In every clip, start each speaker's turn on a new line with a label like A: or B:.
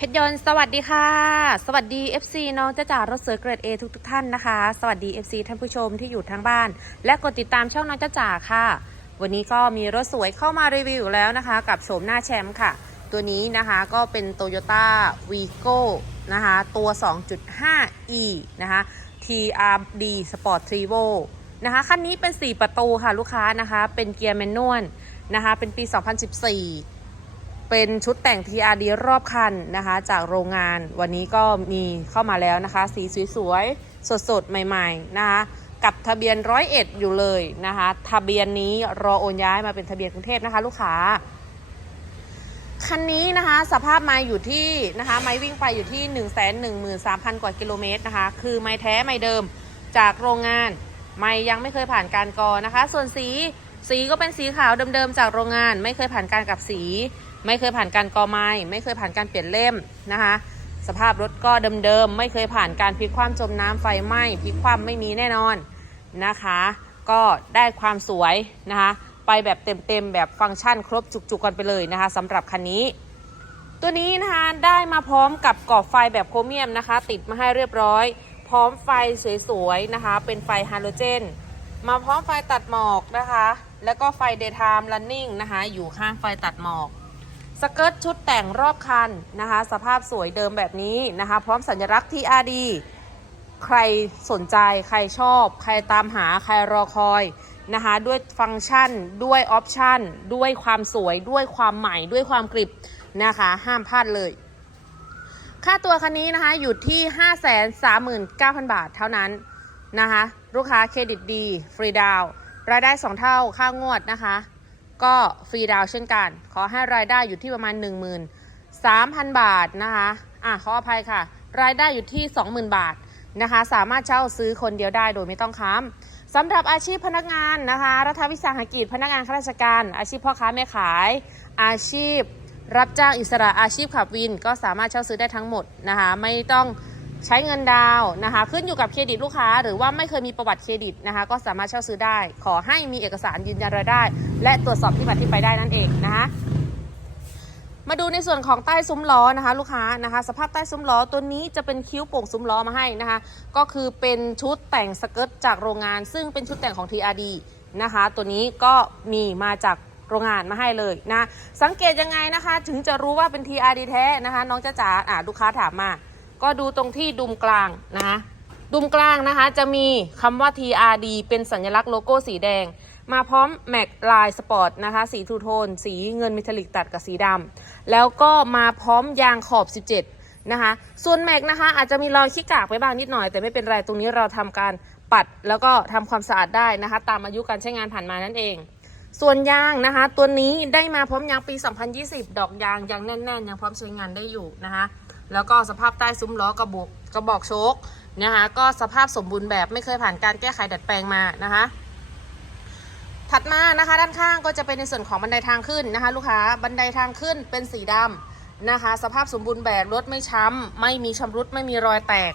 A: เพชรยนต์สวัสดีค่ะ สวัสดี FC น้องจ้าจ๋ารถเสือเกรด A ทุกทุกๆท่านนะคะ สวัสดี FC ท่านผู้ชมที่อยู่ทางบ้าน และกดติดตามช่องน้องจ้าจ๋าค่ะ วันนี้ก็มีรถสวยเข้ามารีวิวแล้วนะคะ กับโฉมหน้าแชมป์ค่ะ ตัวนี้นะคะก็เป็น Toyota Vigo นะคะตัว 2.5e นะคะ TRD Sport Trevo นะคะคันนี้เป็น 4 ประตูค่ะลูกค้านะคะ เป็นเกียร์แมนนวลนะคะ เป็นปี 2014 เป็นชุดแต่ง TRD รอบคันนะคะ จากโรงงานวันนี้ก็มีเข้ามาแล้วนะคะ สีสวยๆ สดๆ ใหม่ๆ นะคะ กับทะเบียนร้อยเอ็ดอยู่เลยนะคะ ทะเบียนนี้รอโอนย้ายมาเป็นทะเบียนกรุงเทพนะคะ ลูกค้า คันนี้นะคะ สภาพไม้อยู่ที่นะคะ ไม้วิ่งไปอยู่ที่ 1 1 3 0 0 0 กว่ากิโลเมตรนะคะ คือไม้แท้ไม้เดิมจากโรงงาน ไม่ยังไม่เคยผ่านการกอนะคะ ส่วนสีสีก็เป็นสีขาวเดิมๆจากโรงงาน ไม่เคยผ่านการกับสี ไม่เคยผ่านการกอไม้ไม่เคยผ่านการเปลี่ยนเล่มนะคะ สภาพรถก็เดิมๆไม่เคยผ่านการพลิกคว่ำจมน้ำไฟไหม้พลิกคว่ำไม่มีแน่นอนนะคะ ก็ได้ความสวยนะคะ ไปแบบเต็มๆแบบฟังก์ชันครบจุกๆกันไปเลยนะคะสำหรับคันนี้ ตัวนี้นะคะได้มาพร้อมกับกรอบไฟแบบโครเมียมนะคะ ติดมาให้เรียบร้อย พร้อมไฟสวยๆนะคะ เป็นไฟฮาโลเจนมาพร้อมไฟตัดหมอกนะคะ แล้วก็ไฟ daytime running นะคะ อยู่ข้างไฟตัดหมอก สเกิร์ตชุดแต่งรอบคันนะคะ สภาพสวยเดิมแบบนี้นะคะ พร้อมสัญลักษณ์ TRD ใครสนใจใครชอบ ใครตามหาใครรอคอยนะคะ ด้วยฟังก์ชัน ด้วยออปชันด้วยความสวย ด้วยความใหม่ ด้วยความกริบนะคะ ห้ามพลาดเลย ค่าตัวคันนี้นะคะ อยู่ที่ 539,000 บาทเท่านั้นนะคะ ลูกค้าเครดิตดี ฟรีดาวน์รายได้ 2 เท่า ค่างวดนะคะ ก็ฟรีดาวเช่นกัน ขอให้รายได้อยู่ที่ประมาณ 13,000 บาทนะคะอะขออภัยค่ะ รายได้อยู่ที่ 20,000 บาทนะคะ สามารถเช่าซื้อคนเดียวได้โดยไม่ต้องค้ำสำหรับอาชีพพนักงานนะคะ รัฐวิสาหกิจพนักงานข้าราชการ อาชีพพ่อค้าแม่ขาย อาชีพ รับจ้างอิสระอาชีพขับวิน ก็สามารถเช่าซื้อได้ทั้งหมดนะคะ ไม่ต้อง ใช้เงินดาวนะคะ ขึ้นอยู่กับเครดิตลูกค้า หรือว่าไม่เคยมีประวัติเครดิตนะคะ ก็สามารถเช่าซื้อได้ ขอให้มีเอกสารยืนยันรายได้ และตรวจสอบที่มาที่ไปได้นั่นเองนะคะมาดูในส่วนของใต้ซุ้มล้อนะคะ ลูกค้านะคะ สภาพใต้ซุ้มล้อตัวนี้จะเป็นคิ้วโป่งซุ้มล้อมาให้นะคะ ก็คือเป็นชุดแต่งสเกิร์ตจากโรงงาน ซึ่งเป็นชุดแต่งของ TRD นะคะ ตัวนี้ก็มีมาจากโรงงานมาให้เลยนะ สังเกตยังไงนะคะ ถึงจะรู้ว่าเป็น TRD แท้นะคะ น้องจ้าจ๋าอ่าลูกค้าถามมา ก็ดูตรงที่ดุมกลางนะคะดุมกลางนะคะ จะมีคำว่า TRD เป็นสัญลักษณ์โลโก้สีแดง มาพร้อมแม็กลายสปอร์ตนะคะ สีทูโทน สีเงินเมทัลลิกตัดกับสีดำแล้วก็มาพร้อมยางขอบ 17 นะคะ ส่วนแม็กนะคะ อาจจะมีรอยขี้กากไปบ้างนิดหน่อย แต่ไม่เป็นไร ตรงนี้เราทำการปัดแล้วก็ทำความสะอาดได้นะคะ ตามอายุการใช้งานผ่านมานั่นเอง ส่วนยางนะคะ ตัวนี้ได้มาพร้อมยางปี 2020 ดอกยางยังแน่นๆ ยังพร้อมใช้งานได้อยู่นะคะ แล้วก็สภาพใต้ซุ้มล้อกระบอกกระบอกโชคนะคะก็สภาพสมบูรณ์แบบไม่เคยผ่านการแก้ไขดัดแปลงมานะคะถัดมานะคะด้านข้างก็จะเป็นในส่วนของบันไดทางขึ้นนะคะ ลูกค้าบันไดทางขึ้นเป็นสีดำนะคะ สภาพสมบูรณ์แบบรถไม่ช้ำไม่มีชำรุดไม่มีรอยแตก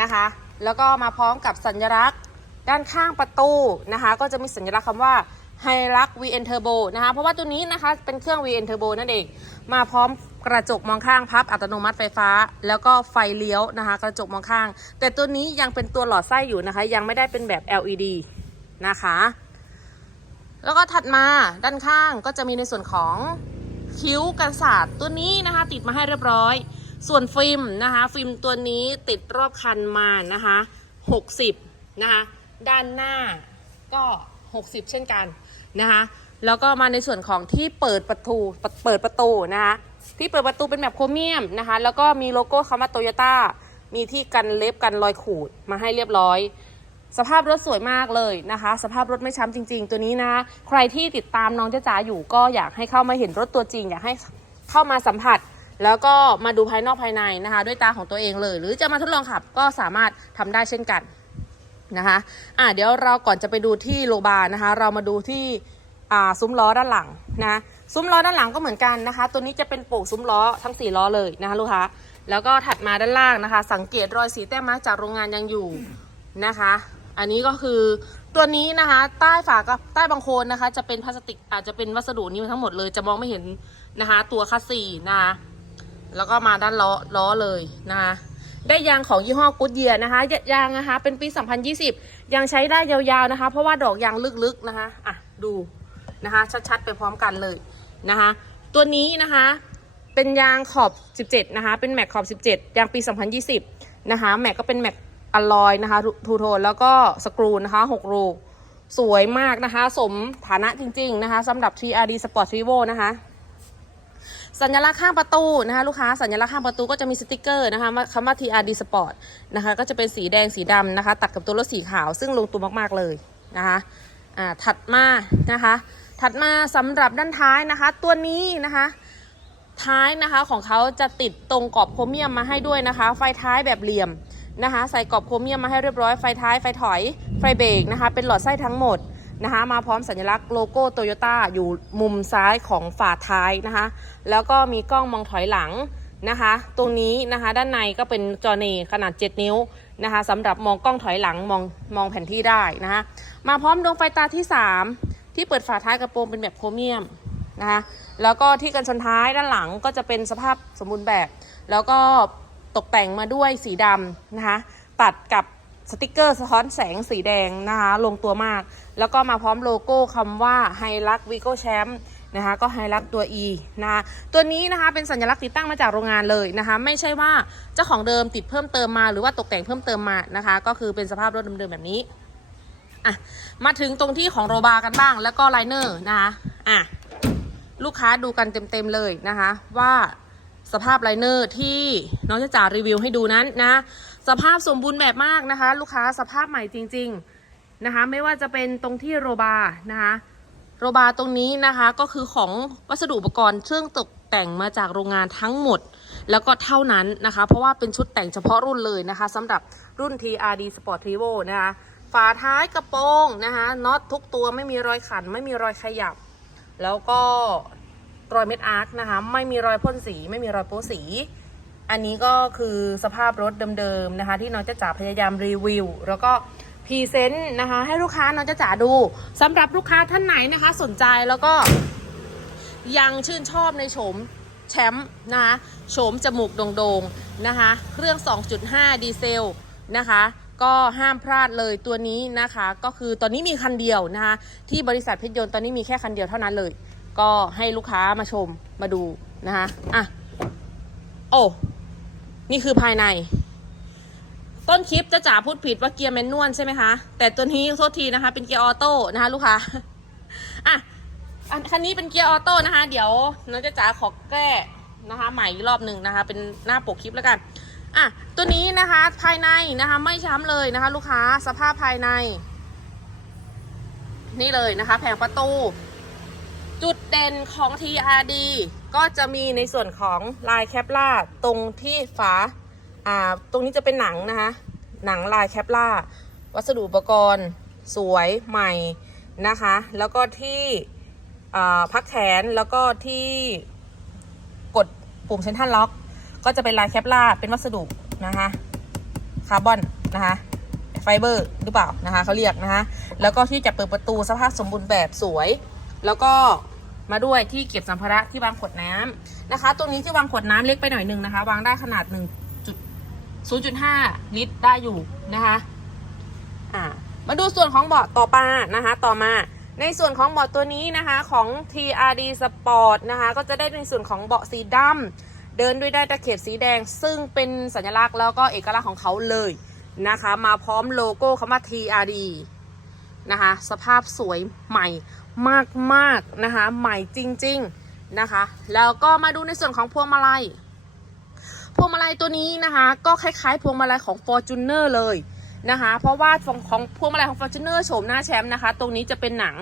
A: นะคะ แล้วก็มาพร้อมกับสัญลักษณ์ ด้านข้างประตูนะคะ ก็จะมีสัญลักษณ์คำว่า ไฮรัก VN Turbo นะคะ เพราะว่าตัวนี้นะคะเป็นเครื่อง VN Turbo นั่นเอง มาพร้อมกระจกมองข้างพับอัตโนมัติไฟฟ้า แล้วก็ไฟเลี้ยวนะคะ กระจกมองข้าง แต่ตัวนี้ยังเป็นตัวหลอดไส้อยู่นะคะ ยังไม่ได้เป็นแบบ LED นะคะ แล้วก็ถัดมาด้านข้างก็จะมีในส่วนของคิ้วกันศาสตร์ตัวนี้นะคะ ติดมาให้เรียบร้อย ส่วนฟิล์มนะคะ ฟิล์มตัวนี้ติดรอบคันมานะคะ 60 นะคะ ด้านหน้าก็ 60 เช่นกันนะคะแล้วก็มาในส่วนของที่เปิดประตูเปิดประตูนะคะที่เปิดประตูเป็นแบบโครเมียมนะคะ แล้วก็มีโลโก้คำว่าโตโยต้ามีที่กันเล็บกันรอยขูดมาให้เรียบร้อย สภาพรถสวยมากเลยนะคะ สภาพรถไม่ช้ำจริง ๆ ตัวนี้นะใครที่ติดตามน้องเจ้าจ๋าอยู่ก็อยากให้เข้ามาเห็นรถตัวจริง อยากให้เข้ามาสัมผัส แล้วก็มาดูภายนอกภายในนะคะ ด้วยตาของตัวเองเลย หรือจะมาทดลองขับก็สามารถทำได้เช่นกัน นะคะอะเดี๋ยวเราก่อนจะไปดูที่โลบานะคะ เรามาดูที่อ่าซุ้มล้อด้านหลังนะซุ้มล้อด้านหลังก็เหมือนกันนะคะ ตัวนี้จะเป็นโป่งซุ้มล้อทั้ง4ล้อเลยนะคะลูกค้าแล้วก็ถัดมาด้านล่างนะคะ สังเกตรอยสีแต้มมาจากโรงงานยังอยู่นะคะ อันนี้ก็คือตัวนี้นะคะ ใต้ฝากับใต้บางโคนนะคะ จะเป็นพลาสติกอาจจะเป็นวัสดุนี้ทั้งหมดเลย จะมองไม่เห็นนะคะ ตัวคัสซีนะคะแล้วก็มาด้านล้อล้อเลยนะคะ ได้ยางของยี่ห้อกูดเยียนะคะยยางนะคะ เป็นปี 2020 ยังใช้ได้ยาวๆนะคะ เพราะว่าดอกยางลึกๆนะคะอะดูนะคะ ชัดๆ ไปพร้อมกันเลยนะคะ ตัวนี้นะคะ เป็นยางขอบ 17 นะคะ เป็นแม็กขอบ 17 ยางปี 2020 นะคะ แม็กก็เป็นแม็กอลลอยนะคะทูโทนแล้วก็สกรูนะคะ6รูสวยมากนะคะ สมฐานะจริง ๆ นะคะสำหรับ TRD Sport Vivo นะคะ สัญลักษณ์ข้างประตูนะคะลูกค้าสัญลักษณ์ข้างประตูก็จะมีสติกเกอร์นะคะคำว่า TRD Sport นะคะก็จะเป็นสีแดงสีดำนะคะ ตัดกับตัวรถสีขาว ซึ่งลงตัวมากๆเลยนะคะอ่าถัดมานะคะ ถัดมาสำหรับด้านท้ายนะคะ ตัวนี้นะคะ ท้ายนะคะของเขาจะติดตรงกรอบโครเมียมมาให้ด้วยนะคะ ไฟท้ายแบบเหลี่ยมนะคะ ใส่กรอบโครเมียมมาให้เรียบร้อยไฟท้ายไฟถอยไฟเบรกนะคะ เป็นหลอดไส้ทั้งหมด นะคะมาพร้อมสัญลักษณ์โลโก้โตโยต้าอยู่มุมซ้ายของฝาท้ายนะคะ แล้วก็มีกล้องมองถอยหลังนะคะ ตรงนี้นะคะด้านในก็เป็นจอเนขนาด 7 นิ้วนะคะสำหรับมองกล้องถอยหลังมองมองแผนที่ได้นะคะมาพร้อมดวงไฟตาที่ 3 ที่เปิดฝาท้ายกระโปรงเป็นแบบโครเมียมนะคะแล้วก็ที่กันชนท้ายด้านหลังก็จะเป็นสภาพสมบูรณ์แบบ แล้วก็ตกแต่งมาด้วยสีดำนะคะตัดกับ สติกเกอร์สะท้อนแสงสีแดงนะคะลงตัวมาก แล้วก็มาพร้อมโลโก้คำว่าไฮลักวิโก้แชมป์นะคะก็ไฮลักตัว E นะคะตัวนี้นะคะเป็นสัญลักษณ์ติดตั้งมาจากโรงงานเลยนะคะ ไม่ใช่ว่าเจ้าของเดิมติดเพิ่มเติมมาหรือว่าตกแต่งเพิ่มเติมมานะคะ ก็คือเป็นสภาพรถเดิมๆแบบนี้อะมาถึงตรงที่ของโรบากันบ้างแล้วก็ไลเนอร์นะคะอะลูกค้าดูกันเต็มๆเลยนะคะ ว่าสภาพไลเนอร์ที่น้องจะจ่ารีวิวให้ดูนั้นนะ สภาพสมบูรณ์แบบมากนะคะ ลูกค้าสภาพใหม่จริง ๆนะคะ ไม่ว่าจะเป็นตรงที่โรบานะคะโรบาตรงนี้นะคะก็คือของวัสดุอุปกรณ์เครื่องตกแต่งมาจากโรงงานทั้งหมด แล้วก็เท่านั้นนะคะ เพราะว่าเป็นชุดแต่งเฉพาะรุ่นเลยนะคะสำหรับรุ่น TRD Sport Trivo นะคะฝาท้ายกระโปรงนะคะน็อตทุกตัวไม่มีรอยขัน ไม่มีรอยขยับ แล้วก็รอยเม็ดอาร์คนะคะ ไม่มีรอยพ่นสี ไม่มีรอยโป๊สี อันนี้ก็คือสภาพรถเดิมๆนะคะ ที่น้องจะจ๋าพยายามรีวิว แล้วก็พรีเซนต์นะคะ ให้ลูกค้าน้องจะจ๋าดูสำหรับลูกค้าท่านไหนนะคะ สนใจแล้วก็ยังชื่นชอบในโฉมแชมป์นะคะโฉมจมูกโด่งๆนะคะ เครื่อง 2.5 ดีเซลนะคะก็ห้ามพลาดเลยตัวนี้นะคะ ก็คือตอนนี้มีคันเดียวนะคะ ที่บริษัทเพชรยนต์ตอนนี้มีแค่คันเดียวเท่านั้นเลย ก็ให้ลูกค้ามาชมมาดูนะคะอะโอ้ นี่คือภายใน ต้นคลิปจะจ๋าพูดผิดว่าเกียร์แมนนวลใช่ไหมคะ แต่ตัวนี้โทษทีนะคะ เป็นเกียร์ออโต้นะคะลูกค้าอะอันคันนี้เป็นเกียร์ออโต้นะคะ เดี๋ยวน้องจะจ๋าขอแก้นะคะ ใหม่อีกรอบหนึ่งนะคะ เป็นหน้าปกคลิปแล้วกันอะตัวนี้นะคะภายในนะคะ ไม่ช้ำเลยนะคะ ลูกค้าสภาพภายใน นี่เลยนะคะ แผงประตู จุดเด่นของ TRD ก็จะมีในส่วนของลายแคปล่าตรงที่ฝาอ่าตรงนี้จะเป็นหนังนะคะ หนังลายแคปล่าวัสดุอุปกรณ์ สวยใหม่นะคะ แล้วก็ที่พักแขนแล้วก็ที่กดปุ่มเซนทันล็อก ก็จะเป็นลายแคปล่าเป็นวัสดุนะคะ คาร์บอนนะคะไฟเบอร์หรือเปล่านะคะเขาเรียกนะคะ แล้วก็ที่จะเปิดประตูสภาพสมบูรณ์แบบสวย แล้วก็ มาด้วยที่เก็บสัมภาระที่วางขวดน้ำนะคะ ตรงนี้ที่วางขวดน้ำเล็กไปหน่อยหนึงนะคะ วางได้ขนาด1.0.5ลิตรได้อยู่นะคะอ่ามาดูส่วนของเบาะต่อมานะคะ ต่อมาในส่วนของเบาะตัวนี้นะคะของ TRD Sport นะคะก็จะได้ในส่วนของเบาะสีดำเดินด้วยได้ตะเข็บสีแดง ซึ่งเป็นสัญลักษณ์แล้วก็เอกลักษณ์ของเขาเลยนะคะ มาพร้อมโลโก้คำว่า TRD นะคะ สภาพสวยใหม่ มากๆนะคะ ใหม่จริง ๆนะคะ แล้วก็มาดูในส่วนของพวงมาลัย พวงมาลัยตัวนี้นะคะ ก็คล้ายๆ พวงมาลัยของ Fortuner เลยนะคะ เพราะว่าของของพวงมาลัยของ Fortuner โฉมหน้าแชมป์นะคะ ตรงนี้จะเป็นหนัง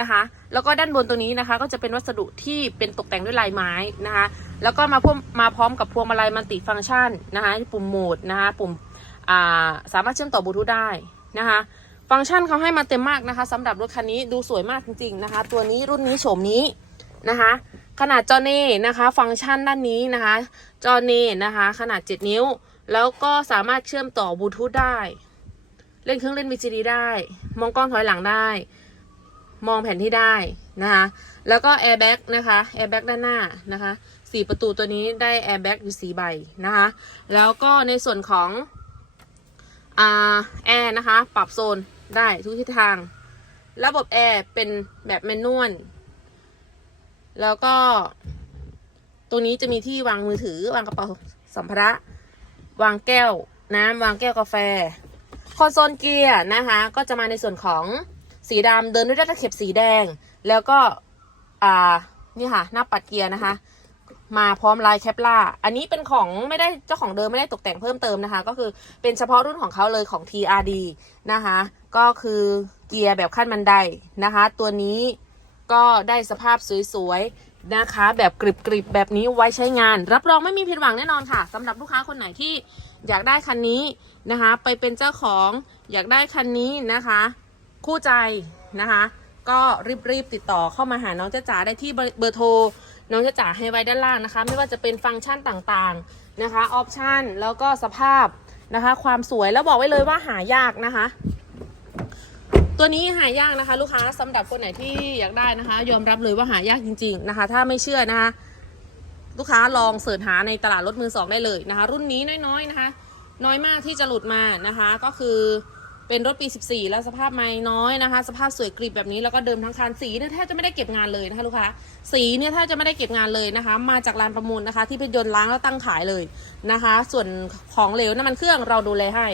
A: นะคะ แล้วก็ด้านบนตัวนี้นะคะ ก็จะเป็นวัสดุที่เป็นตกแต่งด้วยลายไม้นะคะ แล้วก็มาพวงมาพร้อมกับพวงมาลัยมัลติฟังก์ชันนะคะ ปุ่มโหมดนะคะ ปุ่มสามารถเชื่อมต่อบลูทูธได้นะคะ ฟังก์ชันเขาให้มาเต็มมากนะคะสำหรับรถคันนี้ดูสวยมากจริงๆนะคะ ตัวนี้รุ่นนี้โฉมนี้นะคะ ขนาดจอเน่นะคะ ฟังก์ชันด้านนี้นะคะจอเน่นะคะ ขนาด 7 นิ้ว แล้วก็สามารถเชื่อมต่อบลูทูธได้ เล่นเครื่องเล่น VCD ได้ มองกล้องถอยหลังได้ มองแผนที่ได้นะคะ แล้วก็แอร์แบ็กนะคะแอร์แบ็กด้านหน้านะคะเซ4ประตูตัวนี้ได้แอร์แบ็กอยู่4ใบนะคะ แล้วก็ในส่วนของอแอร์นะคะ ปรับโซน ได้ทุกทิศทาง ระบบแอร์เป็นแบบแมนนวล แล้วก็ ตรงนี้จะมีที่วางมือถือ วางกระเป๋าสัมภาระ วางแก้ว น้ำวางแก้วกาแฟ คอนโซลเกียร์นะคะ ก็จะมาในส่วนของสีดำเดินด้วยตะเข็บสีแดง แล้วก็ อ่า นี่ค่ะ หน้าปัดเกียร์นะคะ มาพร้อมลายแคปล่า อันนี้เป็นของไม่ได้เจ้าของเดิมไม่ได้ตกแต่งเพิ่มเติมนะคะ ก็คือเป็นเฉพาะรุ่นของเขาเลยของ TRD นะคะ ก็คือเกียร์แบบขั้นบันไดนะคะ ตัวนี้ก็ได้สภาพสวยๆนะคะ แบบกริบๆแบบนี้ไว้ใช้งาน รับรองไม่มีผิดหวังแน่นอนค่ะสำหรับลูกค้าคนไหนที่อยากได้คันนี้นะคะ ไปเป็นเจ้าของอยากได้คันนี้นะคะ คู่ใจนะคะ ก็รีบๆติดต่อเข้ามาหาน้องจ้าจ๋าได้ที่เบอร์เบอร์โทร น้องจ้าจ๋าให้ไว้ด้านล่างนะคะ ไม่ว่าจะเป็นฟังก์ชันต่างๆนะคะออปชันแล้วก็สภาพนะคะ ความสวยแล้วบอกไว้เลยว่าหายากนะคะ ตัวนี้หายากนะคะ ลูกค้าสำหรับคนไหนที่อยากได้นะคะ ยอมรับเลยว่าหายากจริง ๆนะคะ ถ้าไม่เชื่อนะคะ ลูกค้าลองเสิร์ชหาในตลาดรถมือสองได้เลยนะคะ รุ่นนี้น้อยๆนะคะ น้อยมากที่จะหลุดมานะคะ ก็คือ เป็นรถปี 14 แล้วสภาพไม่น้อยนะคะ สภาพสวยกริบแบบนี้แล้วก็เดิมทั้งคันสีเนี่ยแทบจะไม่ได้เก็บงานเลยนะคะลูกค้าสีเนี่ยแทบจะไม่ได้เก็บงานเลยนะคะ มาจากลานประมูลนะคะ ที่เป็นยนต์ล้างแล้วตั้งขายเลยนะคะ ส่วนของเหลวน้ำมันเครื่องเราดูแลให้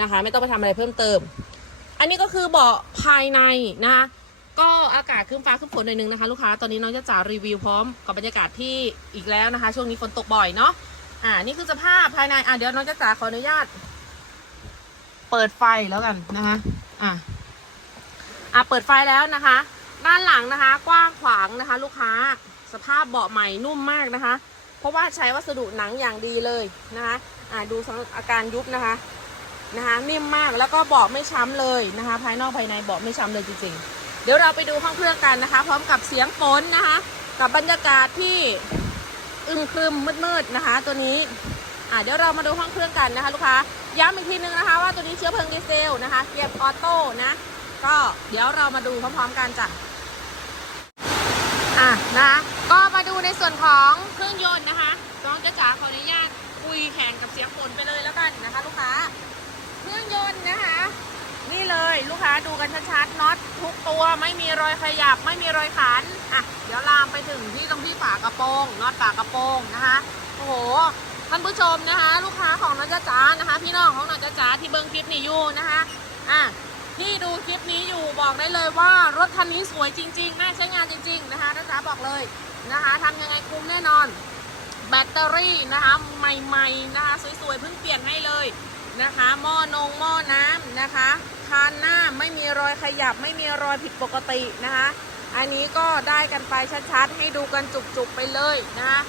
A: นะคะ ไม่ต้องไปทำอะไรเพิ่มเติม อันนี้ก็คือเบาะภายในนะคะก็อากาศครึ้มฟ้าครึ้มฝนหน่อยนึงนะคะลูกค้า ตอนนี้น้องจะจ่ารีวิวพร้อมกับบรรยากาศที่อีกแล้วนะคะ ช่วงนี้ฝนตกบ่อยเนาะอ่านี่คือสภาพภายในอะเดี๋ยวน้องจะจ่าขออนุญาต เปิดไฟแล้วกันนะคะอะอะเปิดไฟแล้วนะคะ ด้านหลังนะคะ กว้างขวางนะคะ ลูกค้าสภาพเบาะใหม่นุ่มมากนะคะ เพราะว่าใช้วัสดุหนังอย่างดีเลยนะคะอ่าดูสำหรับอาการยุบนะคะนะคะนิ่มมากแล้วก็เบาะไม่ช้ำเลยนะคะ ภายนอกภายในเบาะไม่ช้ำเลยจริงๆ เดี๋ยวเราไปดูห้องเครื่องกันนะคะ พร้อมกับเสียงฝนนะคะ กับบรรยากาศที่อึมครึมมืดๆนะคะ ตัวนี้ อ่าเดี๋ยวเรามาดูห้องเครื่องกันนะคะ ลูกค้าย้ำอีกทีนึงนะคะ ว่าตัวนี้เชื้อเพลิงดีเซลนะคะเกียร์ออโต้นะ ก็เดี๋ยวเรามาดูพร้อมๆกันจ้ะอะนะคะก็มาดูในส่วนของเครื่องยนต์นะคะน้องจะจ๋าขออนุญาตคุยแข่งกับเสียงฝนไปเลยแล้วกันนะคะ ลูกค้า เครื่องยนต์นะคะ นี่เลยลูกค้าดูกันชัดๆน็อตทุกตัวไม่มีรอยขยับ ไม่มีรอยขันอะเดี๋ยวลามไปถึงที่ตรงที่ฝากระโปรงน็อตฝากระโปรงนะคะโอ้โห ท่านผู้ชมนะคะ ลูกค้าของน้องจ้าจ๋านะคะ พี่น้องของน้องจ้าจ๋าที่เบิ้งคลิปนี้อยู่นะคะอะที่ดูคลิปนี้อยู่บอกได้เลยว่ารถคันนี้สวยจริงๆน่าใช้งานจริง ๆ นะคะน้าจ๋าบอกเลยนะคะทำยังไงคุ้มแน่นอน แบตเตอรี่นะคะใหม่ๆนะคะสวยๆเพิ่งเปลี่ยนให้เลยนะคะหม้อนงหม้อน้ำนะคะคานหน้าไม่มีรอยขยับไม่มีรอยผิดปกตินะคะ อันนี้ก็ได้กันไปชัดๆ ให้ดูกันจุกๆไปเลยนะคะ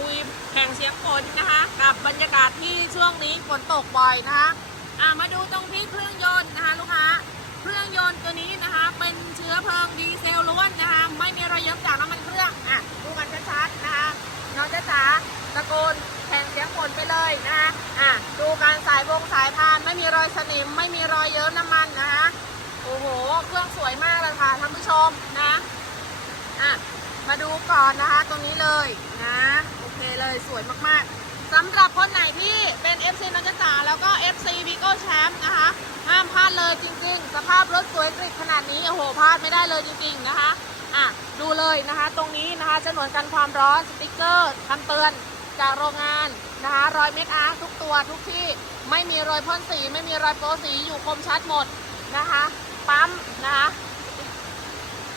A: คุยแข่งเสียงฝนนะคะ กับบรรยากาศที่ช่วงนี้ฝนตกบ่อยนะคะอะมาดูตรงที่เครื่องยนต์นะคะลูกค้าเครื่องยนต์ตัวนี้นะคะ เป็นเชื้อเพลิงดีเซลล้วนนะคะ ไม่มีรอยเยิ้มจากน้ำมันเครื่องอะดูกันชัดๆนะคะน้องจ๊ะจ๋าตะโกนแข่งเสียงฝนไปเลยนะคะอะดูการสายวงสายพานไม่มีรอยสนิม ไม่มีรอยเยิ้มน้ำมันนะคะโอ้โห เครื่องสวยมากเลยค่ะท่านผู้ชมนะอะมาดูก่อนนะคะตรงนี้เลยนะ เคเลยสวยมากๆสำหรับคนไหนที่เป็น FC น้องจ๊ะจ๋าแล้วก็ FC Vigo Champ นะคะห้ามพลาดเลยจริง ๆ สภาพรถสวยกริบขนาดนี้โอ้โหพลาดไม่ได้เลยจริง ๆนะคะอะดูเลยนะคะ ตรงนี้นะคะจะหนวยกันความร้อนสติกเกอร์คำเตือนจากโรงงานนะคะรอยเม็ดอาร์ทุกตัวทุกที่ไม่มีรอยพ่นสี ไม่มีรอยโปะสีอยู่คมชัดหมดนะคะ ปั๊มนะคะ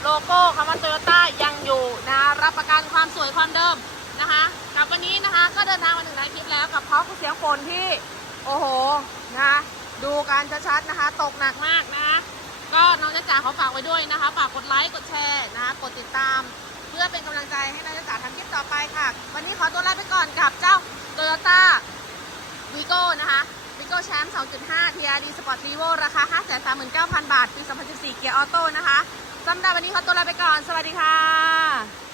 A: โลโก้คำว่าโตโยต้ายังอยู่นะรับประกันความสวยความเดิม นะคะ กับวันนี้นะคะก็เดินทางมาถึงในคลิปแล้วกับเพราะเสียงฝนที่ โอ้โหนะคะดูการชัดๆนะคะ ตกหนักมากนะคะ ก็น้องจ๊ะจ๋าเขาฝากไว้ด้วยนะคะ ฝากกดไลค์กดแชร์นะคะ กดติดตาม เพื่อเป็นกำลังใจให้น้องจ๊ะจ๋าทำคลิปต่อไปค่ะ วันนี้ขอตัวลาไปก่อนกับเจ้า Toyota Vigo นะคะ Vigo Champ 2.5 TRD Sport Evo ราคา 539,000 บาท ปี 2014 เกียร์ออโต้นะคะ สำหรับวันนี้ขอตัวลาไปก่อน สวัสดีค่ะ